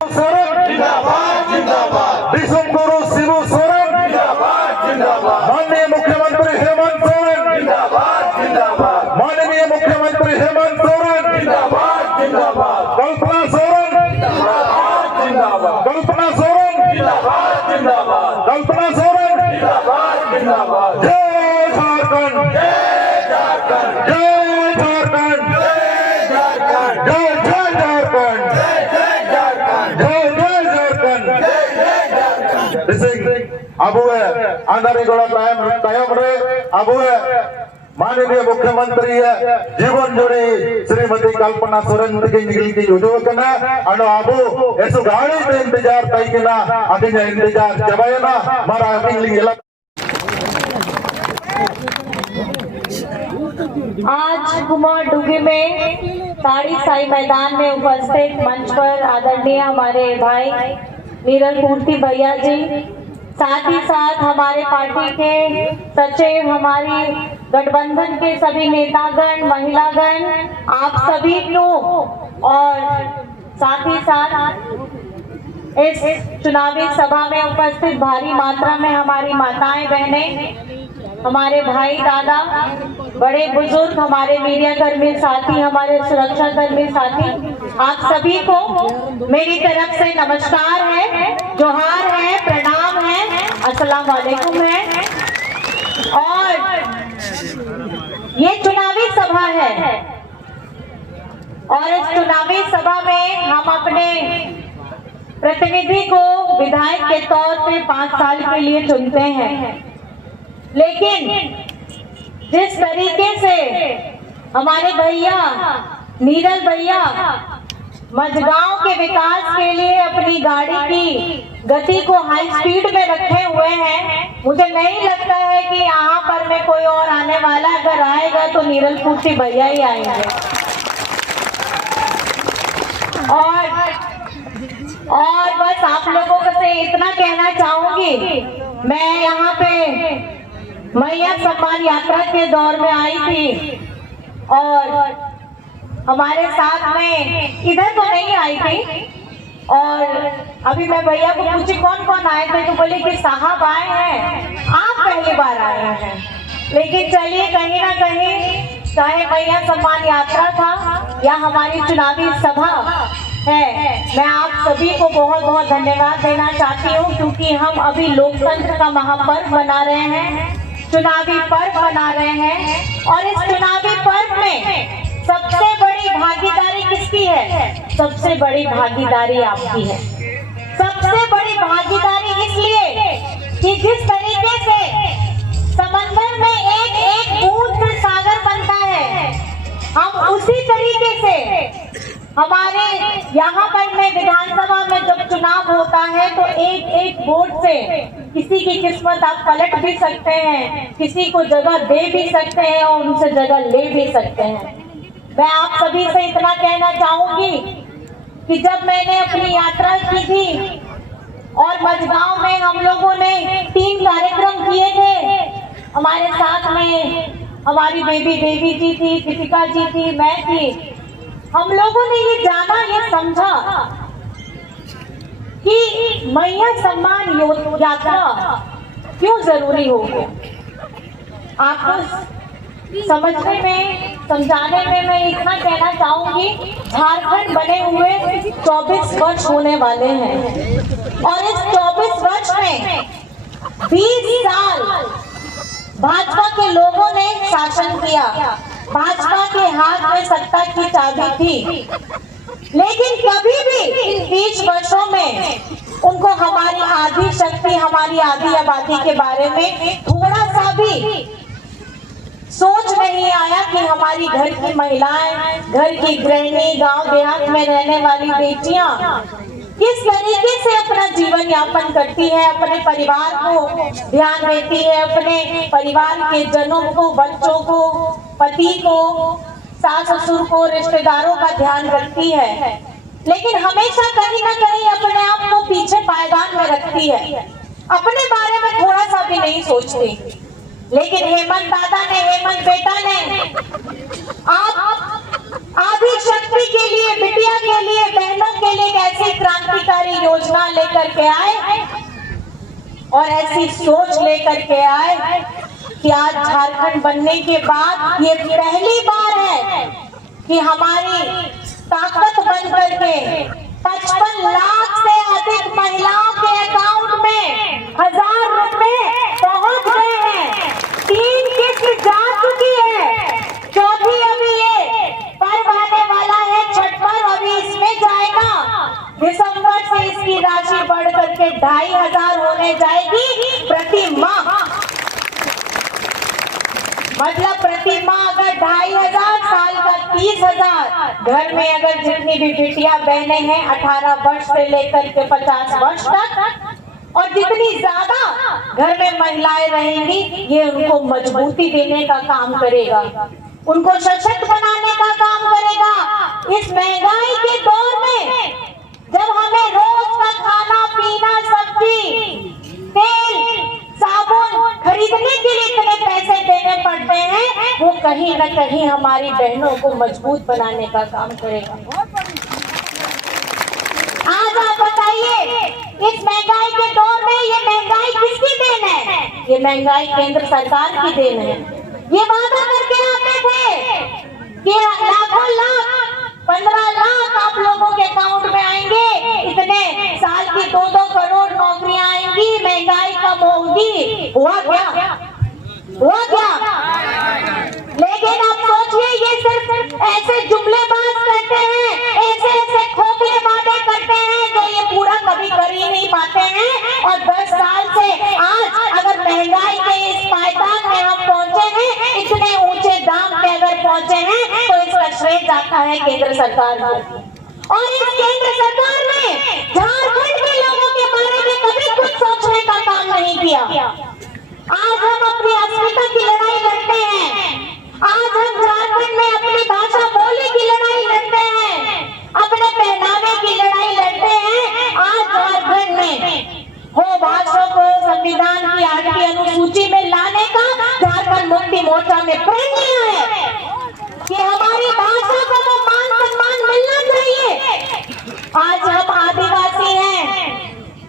सोरेन जिंदाबाद जिंदाबाद। विश्व गुरु शिबू सोरेन जिंदाबाद जिंदाबाद। माननीय मुख्यमंत्री हेमंत सोरेन जिंदाबाद जिंदाबाद। माननीय मुख्यमंत्री हेमंत सोरेन जिंदाबाद जिंदाबाद। कल्पना सोरेन जिंदाबाद जिंदाबाद। कल्पना सोरेन जिंदाबाद जिंदाबाद। कल्पना सोरेन जिंदाबाद जिंदाबाद। जय झारखंड जय झारखंड जय झारखंड जय झारखंड जय जय झारखंड अबू अंदर तयम रे अबू माननीय मुख्यमंत्री जीवन जोड़ी श्रीमती कल्पना सोरेन की उजुकना अनु अबू ऐसु गाड़ी पे इंतजार तयकिना अभी इंतजार जबायना मारा अभी आज कुमार डुगी में ताड़ी साई मैदान में उपस्थित मंच पर आदरणीय हमारे भाई नीरल पूर्ति भैया जी, साथ ही साथ हमारे पार्टी के सचिव, हमारी गठबंधन के सभी नेतागण, महिलागण, आप सभी लोग और साथ ही साथ इस चुनावी सभा में उपस्थित भारी मात्रा में हमारी माताएं बहनें, हमारे भाई दादा, बड़े बुजुर्ग, हमारे मीडिया कर्मी साथी, हमारे सुरक्षा कर्मी साथी, आप सभी को मेरी तरफ से नमस्कार है, जोहार है, प्रणाम है, अस्सलाम वालेकुम है। और ये चुनावी सभा है और इस चुनावी सभा में हम अपने प्रतिनिधि को विधायक के तौर पे 5 साल के लिए चुनते हैं, लेकिन जिस तरीके से हमारे भैया नीरल भैया मझगांव के विकास के लिए अपनी गाड़ी की गति को हाई स्पीड में रखे हुए हैं, मुझे नहीं लगता है कि यहाँ पर में कोई और आने वाला, अगर आएगा तो नीरल पूर्ति भैया ही आएंगे। और बस आप लोगों से इतना कहना चाहूंगी, मैं यहाँ पे मैया सम्मान यात्रा के दौर में आई थी और हमारे साथ में इधर तो नहीं आई थी, और अभी मैं भैया को पूछी कौन कौन आए थे तो बोले कि साहब आए हैं, आप पहली बार आए हैं। लेकिन चलिए, कहीं ना कहीं चाहे मैया सम्मान यात्रा था या हमारी चुनावी सभा है, मैं आप सभी को बहुत बहुत धन्यवाद देना चाहती हूँ, क्योंकि हम अभी लोकतंत्र का महापर्व मना रहे हैं, चुनावी पर्व मना रहे हैं। और इस चुनावी पर्व में सबसे बड़ी भागीदारी किसकी है? सबसे बड़ी भागीदारी आपकी है। सबसे बड़ी भागीदारी इसलिए कि जिस तरीके से समंदर में एक एक बूंद से सागर बनता है, हम उसी तरीके से हमारे यहाँ पर में विधानसभा में जब चुनाव होता है तो एक एक वोट से किसी की किस्मत आप पलट भी सकते हैं, किसी को जगह दे भी सकते हैं और उनसे जगह ले भी सकते हैं। मैं आप सभी से इतना कहना चाहूंगी कि जब मैंने अपनी यात्रा की थी और मझगांव में हम लोगों ने 3 कार्यक्रम किए थे, हमारे साथ में हमारी बेबी देवी जी थी, दीपिका जी थी, मैं थी, हम लोगों ने ये जाना, ये समझा कि मैया सम्मान यात्रा क्यों जरूरी होगी। आपको समझने में, समझाने में मैं इतना कहना चाहूंगी, झारखंड बने हुए 24 वर्ष होने वाले हैं और इस 24 वर्ष में 20 साल भाजपा के लोगों ने शासन किया, भाजपा के हाथ में सत्ता की चाबी थी, लेकिन कभी भी इन 20 वर्षों में उनको हमारी आधी शक्ति, हमारी आधी आबादी के बारे में थोड़ा सा भी सोच नहीं आया कि हमारी घर की महिलाएं, घर की गृहिणी, गांव देहात में रहने वाली बेटियां किस तरीके से अपना जीवन यापन करती है, अपने परिवार को ध्यान देती है, अपने परिवार के जनों को, बच्चों को, पति को, सास ससुर को, रिश्तेदारों का ध्यान रखती है, लेकिन हमेशा कहीं ना कहीं अपने आप को पीछे पायदान में रखती है, अपने बारे में थोड़ा सा भी नहीं सोचती। लेकिन हेमंत दादा ने, हेमंत बेटा ने आप आदि शक्ति के लिए, बिटिया के लिए, बहनों के लिए एक ऐसी क्रांतिकारी लेकर के आए और ऐसी सोच लेकर के आए कि आज झारखंड बनने के बाद ये पहली बार है कि हमारी ताकत बन करके 55 लाख से अधिक महिलाओं के अकाउंट में 1000 रुपए पहुंच गए हैं। 3 किस्त जा चुकी है, चौथी अभी ये पर्व आने वाला है, छठ पर्व अभी इसमें जाएगा। दिसंबर से इसकी राशि बढ़ करके 2500 होने जाएगी प्रति माह। मतलब प्रति माह अगर 2500, साल का 30,000। घर में अगर जितनी भी बिटिया बहने हैं 18 वर्ष से लेकर के 50 वर्ष तक, और जितनी ज्यादा घर में महिलाएं रहेंगी, ये उनको मजबूती देने का काम करेगा, उनको सशक्त बनाने का काम करेगा। इस महंगाई के दौर में जब हमें रोज का खाना पीना, सब्जी, तेल, साबुन खरीदने के लिए इतने पैसे देने पड़ते हैं, वो कहीं न कहीं हमारी बहनों को मजबूत बनाने का काम करेगा। आज आप बताइए, इस महंगाई के दौर में ये महंगाई किसकी देन है? ये महंगाई केंद्र सरकार की देन है। ये वादा करके आते थे कि लाखों लाख, 15 लाख आप लोगों के अकाउंट में आएंगे, इतने साल की 2-2 करोड़ नौकरियां आएंगी, महंगाई कम होगी। हुआ क्या? हुआ क्या? लेकिन आप सोचिए, ये सिर्फ ऐसे जुमलेबाज करते हैं, ऐसे ऐसे खोखले वादे करते हैं जो ये पूरा कभी कर ही नहीं पाते हैं। और 10 साल से आज अगर महंगाई के इस पायदान में हम पहुंचे हैं, इतने ऊंचे दाम पे अगर पहुंचे हैं, तो इसका श्रेय जाता है केंद्र सरकार को। और इस केंद्र सरकार ने झारखंड के लोगों के बारे में कभी कुछ सोचने का काम नहीं किया। आज हम अपनी अस्मिता की लड़ाई लड़ते हैं, आज हम झारखंड में अपनी भाषा बोली की लड़ाई लड़ते हैं, अपने पहनावे की लड़ाई लड़ते हैं। आज झारखंड में हो भाषा को संविधान की 8वीं अनुसूची में लाने का झारखंड मुक्ति मोर्चा में प्रण लिया है कि हमारी भाषा को वो मान सम्मान मिलना चाहिए। आज हम आदिवासी हैं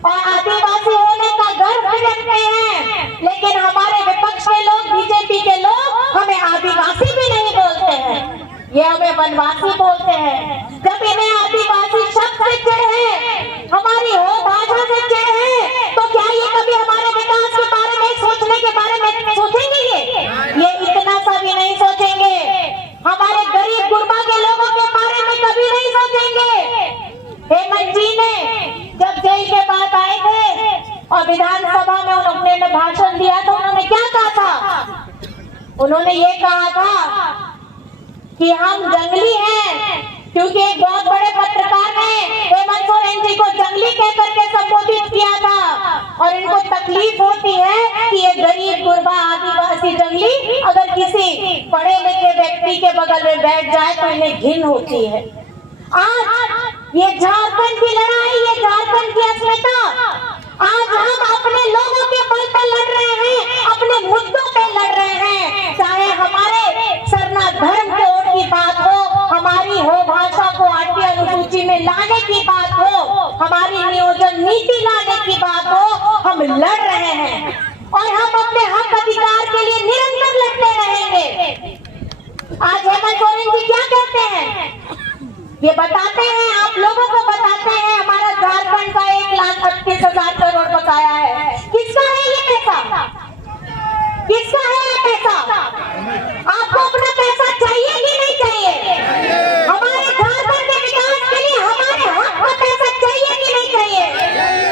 और आदिवासी होने का गर्व रखते हैं, लेकिन हमारे विपक्ष के लोग, बीजेपी के लोग हमें आदिवासी भी नहीं बोलते हैं, ये हमें वनवासी बोलते हैं। जब इन्हें आदिवासी शब्द से चिढ़ है, हमारी हो भाषा से चिढ़ है, तो क्या ये कभी हमारे विकास के बारे में, सोचने के बारे में सोचेंगे? ये इतना सा भी नहीं सोचेंगे। हमारे गरीब गुरबा के लोगों के बारे में कभी नहीं सोचेंगे। हेमंत जी ने जब जेल के बाद आए थे और विधानसभा में उन्होंने भाषण दिया, तो उन्होंने क्या कहा था? उन्होंने ये कहा था कि हम जंगली हैं, क्योंकि एक बहुत बड़े पत्रकार ने हेमंत सोरेन जी को जंगली कह करके संबोधित किया था। और इनको तकलीफ होती है कि ये गरीब गुरबा आदिवासी जंगली अगर किसी पढ़े लिखे व्यक्ति के बगल में बैठ जाए तो इन्हें घिन होती है। आज ये झारखंड की लड़ाई, ये झारखंड की अस्मिता, आज हम अपने लोगों के बल पर लड़ रहे हैं, अपने मुद्दों पे लड़ रहे हैं। चाहे हमारे सरना धर्म के ओर की बात हो, हमारी हो भाषा को 8वीं अनुसूची में लाने की बात हो, हमारी नियोजन नीति लाने की बात हो, हम लड़ रहे हैं और हम अपने हक अधिकार के लिए निरंतर लड़ते रहेंगे। आज हेमंत सोरेन जी क्या कहते हैं? ये बताते हैं, आप लोगों को बताते हैं, हमारा झारखंड का 1,38,000 करोड़ बकाया है। किसका है ये पैसा? किसका है ये पैसा? आपको अपना पैसा चाहिए कि नहीं चाहिए? हमारे झारखंड के विकास के लिए हमारे हक का पैसा चाहिए कि नहीं चाहिए?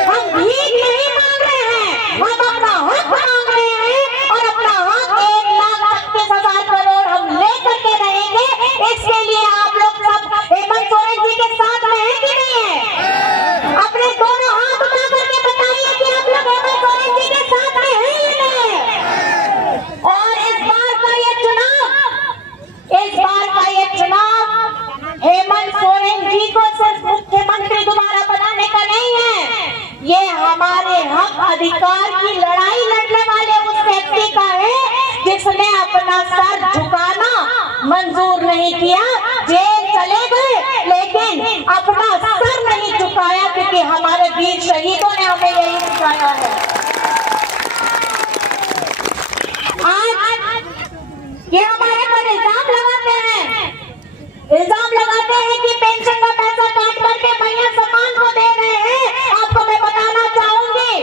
हम भीख नहीं मांग रहे हैं, हम अपना हक मांग रहे हैं और अपना हक 1,38,000 करोड़ हम लेकर के रहेंगे। इसके लिए आप लोग सब हेमंत सोरेन जी के साथ में है कि नहीं है? अपने दोनों हाथ उठा करके बताइए कि आप लोग हेमंत सोरेन जी के साथ में है या नहीं है? और इस बार का ये चुनाव हेमंत सोरेन जी को सिर्फ मुख्यमंत्री दोबारा बनाने का नहीं है, ये हमारे हक अधिकार की लड़ाई लड़ने वाले उस व्यक्ति का है जिसने अपना सर झुकाना मंजूर नहीं किया, जेल चले गए, लेकिन अपना सर नहीं झुकाया, क्योंकि हमारे वीर शहीदों ने हमें यही सिखाया है। आज ये हमारे पर इल्जाम लगाते हैं कि पेंशन का पैसा काट करके मैया सम्मान को दे रहे हैं। आपको मैं बताना चाहूंगी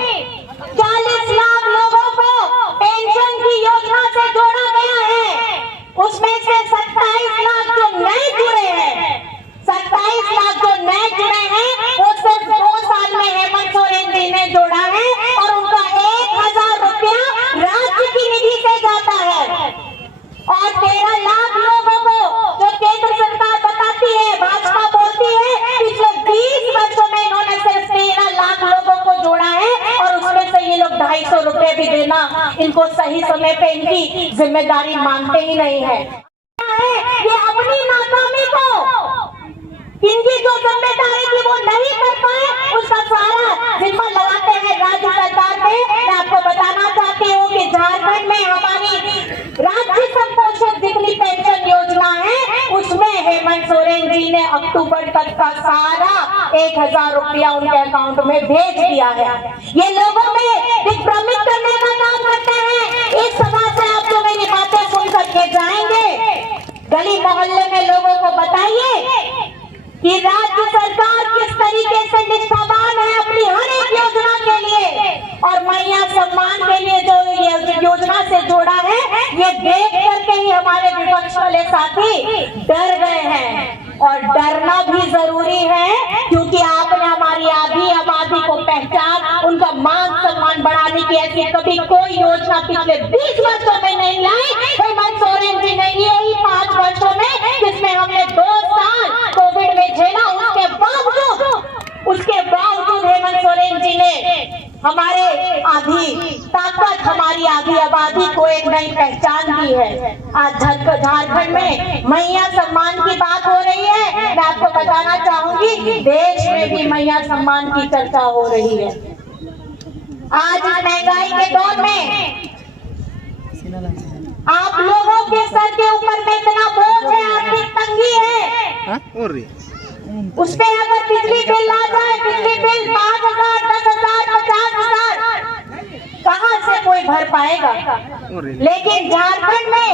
40 लाख लोगों को पेंशन की योजना से जोड़ा गया है, उसमें से 27 लाख जो नए जुड़े हैं, 27 लाख जो नए जुड़े हैं वो सिर्फ 2 साल में हेमंत सोरेन जी ने जोड़ा है और उनका 1000 रुपया राज्य की निधि से जाता है। और 13 लाख लोगों को जो केंद्र सरकार बताती है, भाजपा बोलती है, पिछले 20 वर्षों में इन्होंने सिर्फ 13 लाख लोगों को जोड़ा है और उसमें से ये लोग 250 रुपए भी देना इनको सही समय पे इनकी जिम्मेदारी मानते ही नहीं है। ये अपनी नाकामी को, इनकी जो जिम्मेदारी थी वो नहीं कर पाए, उसका सारा जिम्मा लगाते हैं राज्य सरकार पे। मैं आपको बताना चाहती हूँ कि झारखंड में हमारी राज्य संपोषित जितनी पेंशन योजना है उसमें हेमंत सोरेन जी ने अक्टूबर तक का सारा 1000 रुपया उनके अकाउंट में भेज दिया है। ये लोगों में दिग्भ्रमित करने का काम करते हैं। इस सभा से आप जो मेरी बातें सुन करके जाएंगे, गली मोहल्ले में लोगों को बताइए कि राज्य सरकार किस तरीके से निष्ठावान है अपनी हर एक योजना के लिए, और मैया सम्मान के लिए जो ये योजना से जोड़ा है, ये देख करके ही हमारे विपक्ष वाले साथी डर गए हैं। और डरना भी जरूरी है क्योंकि आपने हमारी आधी आबादी को पहचान, उनका मान सम्मान बढ़ाने की ऐसी कभी कोई योजना पिछले 20 वर्षों में नहीं लाई। हेमंत सोरेन जी ने यही 5 वर्षों में, जिसमें हमने 2 साल कोविड में झेला, उसके बावजूद हेमंत सोरेन जी ने हमारे हमारी आधी आबादी को एक नई पहचान दी है। आज झारखंड में मैया सम्मान की बात हो रही है। मैं आपको बताना चाहूंगी देश में भी मैया सम्मान की चर्चा हो रही है। आज महंगाई के दौर में आप लोगों के सर के ऊपर में इतना बोझ है, आर्थिक तंगी है, उस पे अगर बिजली बिल आ जाए, बिजली बिल 5000, 10,000, 50,000, कहाँ से कोई भर पाएगा। लेकिन झारखंड में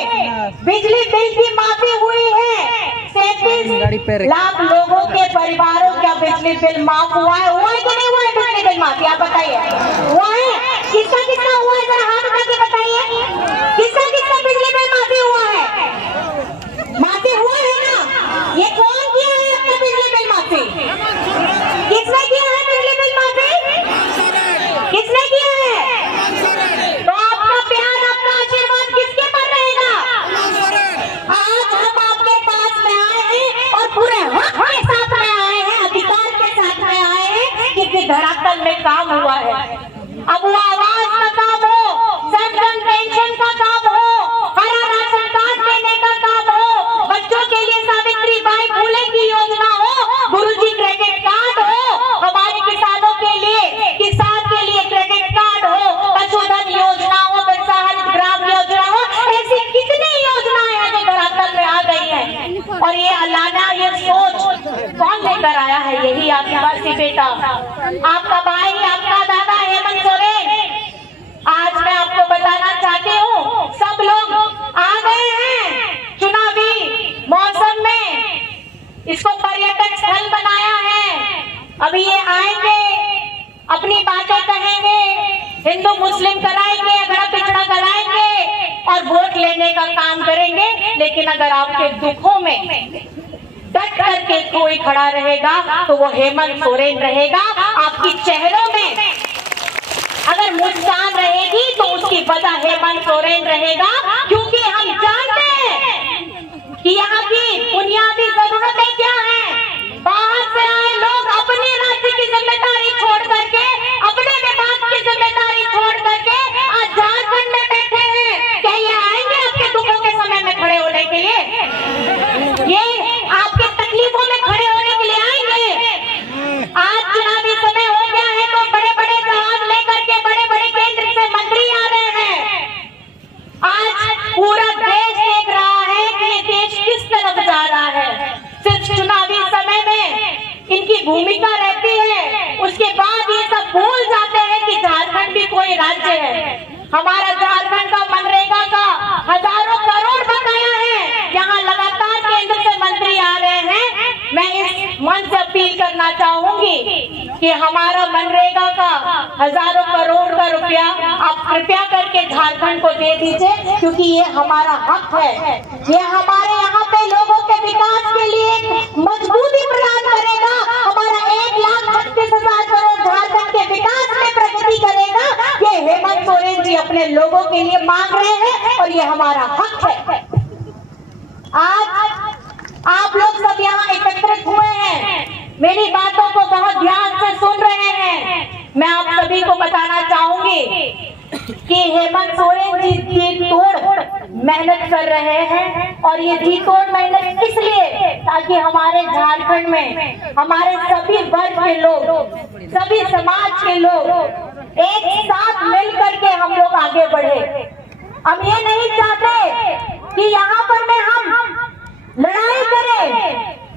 बिजली बिल की माफी हुई है। 37 लाख लोगों के परिवारों का बिजली बिल माफ हुआ है कि नहीं हुआ है? बिजली बिल माफी आप बताइए, हुआ है? किसका किसका हुआ है, जरा हाथ उठा के बताइए, किसका किसका बिजली बिल माफी हुआ है? माफी हुआ है ना? ये कौन किया है अपना बिजली बिल माफी? किसने किया है बिजली बिल माफी? किसने किया है? तो आपका प्यार, आपका आशीर्वाद किसके पर रहेगा? आज हम आपके पास में आए हैं और पूरे हक के साथ में आए हैं, अधिकार के साथ में आए हैं, क्योंकि धरातल में काम हुआ है। अब वो आवाज का काम हो, जनधन पेंशन का काम हो, हरा राशन कार्ड देने का काम हो, बच्चों के लिए सावित्रीबाई फुले की योजना हो, गुरुजी क्रेडिट कार्ड हो, हमारे किसानों के लिए, किसान के लिए क्रेडिट कार्ड हो, पशुधन योजना हो, बिरसा हरित ग्राम योजना हो, ऐसी कितनी योजनाएं हैं जो धरातल में आ गई है। और ये अलाना, ये सोच कौन लेकर आया है? यही आदिवासी बेटा, आपका भाई, आपका दादा हेमंत सोरेन। आज मैं आपको बताना चाहती हूँ, सब लोग आ गए हैं चुनावी मौसम में, इसको पर्यटक स्थल बनाया है। अभी ये आएंगे, अपनी बातें कहेंगे, हिंदू मुस्लिम कराएंगे, अगड़ा पिछड़ा कराएंगे और वोट लेने का काम करेंगे। लेकिन अगर आपके दुखों में डट करके कोई खड़ा रहेगा तो वो हेमंत सोरेन रहेगा। आपकी चेहरों में अगर मुस्कान रहेगी तो उसकी वजह हेमंत सोरेन रहेगा, क्योंकि हम जानते हैं कि यहाँ की बुनियादी जरूरतें क्या हैं। बाहर से आए लोग अपने राज्य की जिम्मेदारी छोड़ करके, अपने विभाग की जिम्मेदारी छोड़ करके आज झारखंड में बैठे हैं। क्या ये आएंगे आपके दुखों के समय में खड़े होने के लिए? ये आपके तकलीफों में खड़े होने के लिए आएंगे? आज चुनावी समय हो गया है तो बड़े बड़े जहाज लेकर के बड़े बड़े केंद्र से मंत्री आ रहे हैं। आज पूरा देश देख रहा है कि ये देश किस तरफ जा रहा है। सिर्फ चुनावी समय में इनकी भूमिका रहती है चाहूंगी कि हमारा मनरेगा का हजारों करोड़ का रुपया आप कृपया करके झारखंड को दे दीजिए, क्योंकि ये हमारा हक है। ये हमारे यहाँ पे लोगों के विकास के लिए एक मजबूती प्रदान करेगा। हमारा 1,36,000 करोड़ झारखंड के विकास में प्रगति करेगा। ये हेमंत सोरेन जी अपने लोगों के लिए मांग रहे हैं और ये हमारा हक है। आज आप लोग सब यहाँ एकत्रित हुए हैं, मेरी बातों को बहुत ध्यान से सुन रहे हैं। मैं आप सभी को बताना चाहूंगी कि हेमंत सोरेन जी जी तोड़ मेहनत कर रहे हैं और ये जी तोड़ मेहनत इसलिए ताकि हमारे झारखंड में हमारे सभी वर्ग के लोग, सभी समाज के लोग एक साथ मिलकर के हम लोग आगे बढ़े। हम ये नहीं चाहते कि यहाँ पर में हम लड़ाई करें,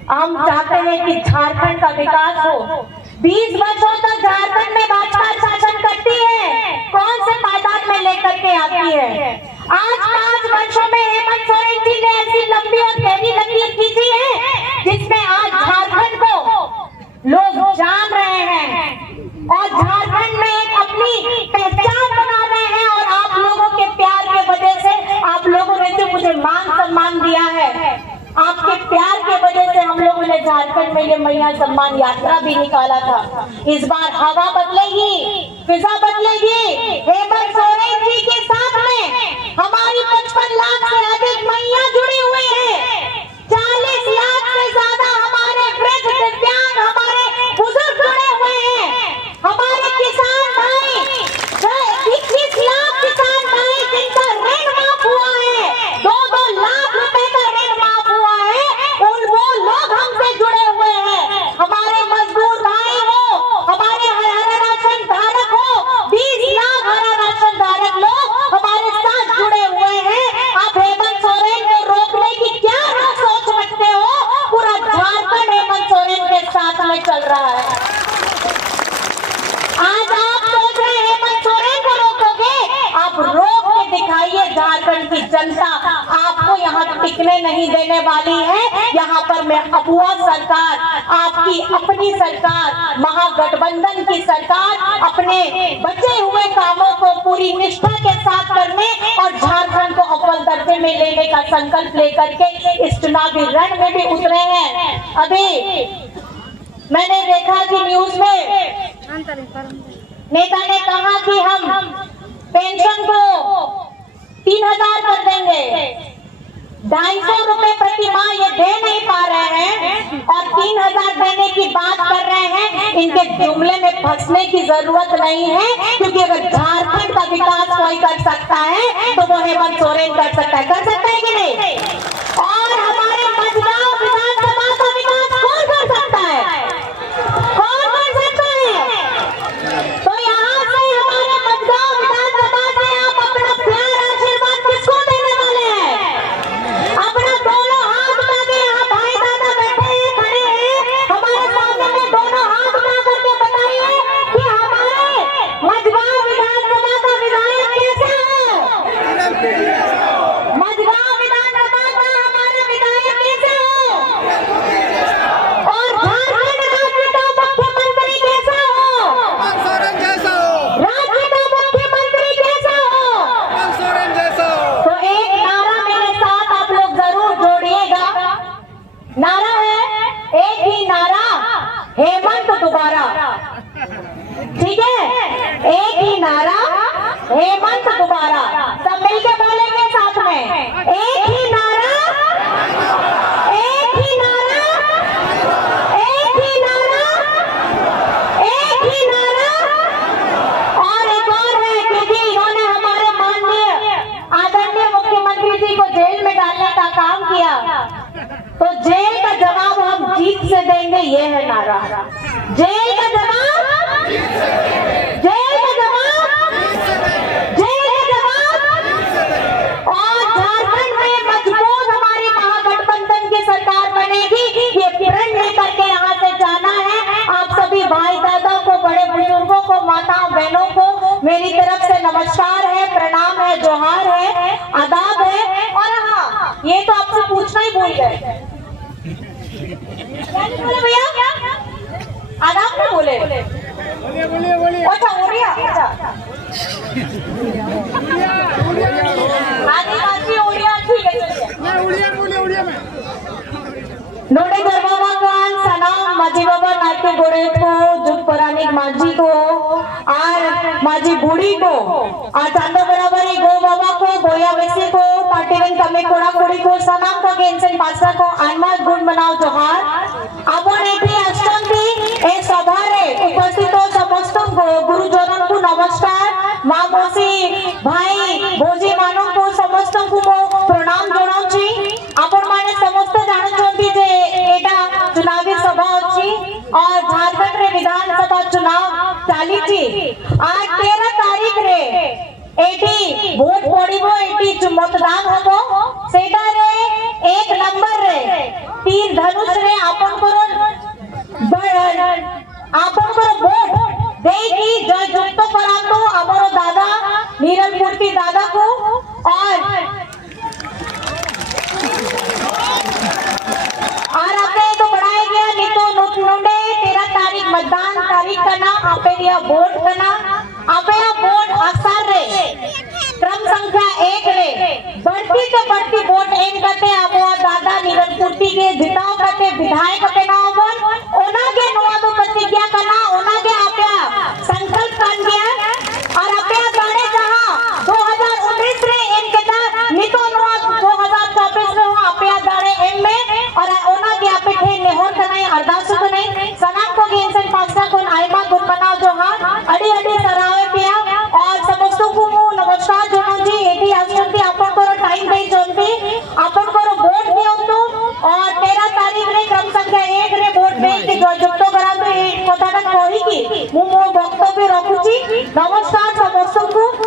हम चाहते हैं कि झारखंड का विकास हो। 20 वर्षों तक झारखंड में भाजपा शासन करती है, कौन से पायदान में लेकर के आती है। आज 5 वर्षों में हेमंत सोरेन जी ने ऐसी लंबी और गहरी लकीर खींची है जिसमें आज झारखंड को लोग जान रहे हैं और झारखंड में एक अपनी पहचान बना रहे हैं। और आप लोगों के प्यार के वजह से, आप लोगों ने जो मुझे मान सम्मान दिया है, आपके प्यार के वजह से हम लोगों ने झारखंड में ये मैया सम्मान यात्रा भी निकाला था। इस बार हवा बदलेगी, फिजा बदलेगी। हेमंत सोरेन जी के साथ में हमारी 55 लाख से अधिक मैया जुड़ी हुई है। 40 लाख से ज्यादा हमारे वृद्ध, दिव्यांग, हमारे बुजुर्ग जुड़े हुए हैं। हमारे किसान भाई, 21 लाख किसान भाई जिनका ऋण माफ हुआ है, 2-2 लाख रुपए का ऋण माफ हुआ है, वो लोग हमसे जुड़े हुए हैं। हमारे मजदूर भाई हो, हमारे हरा राशन धारक हो, 20 लाख हरा राशन धारक लोग हमारे साथ जुड़े हुए हैं। आप हेमंत सोरेन को रोकने की क्या सोच रखते हो? पूरा झारखंड हेमंत सोरेन के साथ में चल रहा है। आज आप सोच रहे हैं हेमंत सोरेन को रोकोगे, आप रोक के दिखाइए। झारखंड की जनता आपको यहाँ टिकने नहीं देने वाली है। यहाँ पर मैं अफवाह सरकार, आपकी अपनी सरकार, महागठबंधन की सरकार अपने बचे हुए कामों को पूरी निष्ठा के साथ करने और झारखंड को अव्वल दर्जे में लेने का संकल्प लेकर के इस चुनावी रण में भी उतरे हैं। अभी मैंने देखा कि न्यूज में नेता ने कहा कि हम पेंशन को 3,000 कर देंगे, 250 रुपए प्रति माह ये दे नहीं पा रहे हैं और 3,000 देने की बात कर रहे हैं। इनके जुमले में फंसने की जरूरत नहीं है, क्योंकि अगर झारखंड का विकास कोई कर सकता है तो वो हेमंत सोरेन कर सकता है कि नहीं? और हमारे मझगांव विधानसभा का विकास कौन कर सकता है? कौन कर सकता है? तो यहाँ से हमारे मझगांव विधानसभा से आप अपना प्यार आशीर्वाद किसको देने वाले हैं? अपना दोनों हाथ मांगे। यहाँ भाई दादा बैठे हैं, खड़े हैं हमारे सामने में, दोनों हाथ उठा करके बताइए कि हमारे मझगांव विधानसभा का विधायक कैसा है? मझगांव विधानसभा का हमारे विधायक कैसा हो? और झारखंड राज्य का मुख्यमंत्री कैसा हो? राज्य का मुख्यमंत्री कैसा हो? तो एक नारा मेरे साथ आप लोग जरूर जोड़िएगा। नारा है, एक ही नारा, हेमंत दोबारा। ठीक है, एक ही नारा, हेमंत दोबारा। सब मिलके बोलेंगे साथ में, एक ही नारा, एक ही नारा, एक ही नारा, एक ही नारा। और एक और है, क्योंकि इन्होंने हमारे माननीय आदरणीय मुख्यमंत्री जी को जेल में डालने का काम किया, तो जेल का जवाब हम जीत से देंगे, ये है नारा। जेल का जवाब, जेल का जवाब, जेल का माझी को और माझी बूढ़ी को और चांदा बराबरी गो बाबा को बोया वैसे को पार्टीवन कमे कोड़ा कोड़ी को सनाम को गेंसन पासा को आनमाज गुण बनाओ जोहार आपण एटी अष्टमी ए सभा रे उपस्थित समस्त गुरुजनों को नमस्कार माँ मौसी भाई भोजी मानव को समस्त को प्रणाम जनाऊची आपण माने समस्त जानछंती जे एटा चुनावी सभा अछि और झारखंड रे विधानसभा चुनाव चाली छी आज 13 तारीख रे एटी वोट पड़िबो एटी मतदान होबो सेटा रे एक नंबर रे तीर धनुष रे आपन को वोट देकी जय जुक्त करातो हमरो दादा नीरल मूर्ति दादा को और आपने तो बढ़ाया गया नहीं तो नोटे 13 तारीख मतदान तारीख करना आपे दिया वोट करना आपे वोट असर रे क्रम संख्या 1 रे बढ़ती से बढ़ती वोट एन करते आपो दादा नीरल मूर्ति के जिताओ करते विधायक पे ना बोल ओना के नोआ तो प्रतिज्ञा करना ओना के आपे संकल्प कर दिया और आपे गाड़े जहां 2019 रे इनके दा नितो नोआ 2024 में हो आपे गाड़े एम में और ओना के आपे थे नेहोर कनाई अरदास को नहीं सनाम को गेंसन पासा को आईमा गुण बनाओ जो हां अड़ी अड़ी सरावे पिया और समस्त को नमस्कार जोनो जी एटी आसंती आपन को टाइम दे जोंती आपन को वोट दियंतु और 13 तारीख रे क्रम संख्या 1 रे वोट देके जुक्त करातो ए कथाटा कहि की मु मो वक्तव्य रखुची नमस्कार समस्त को।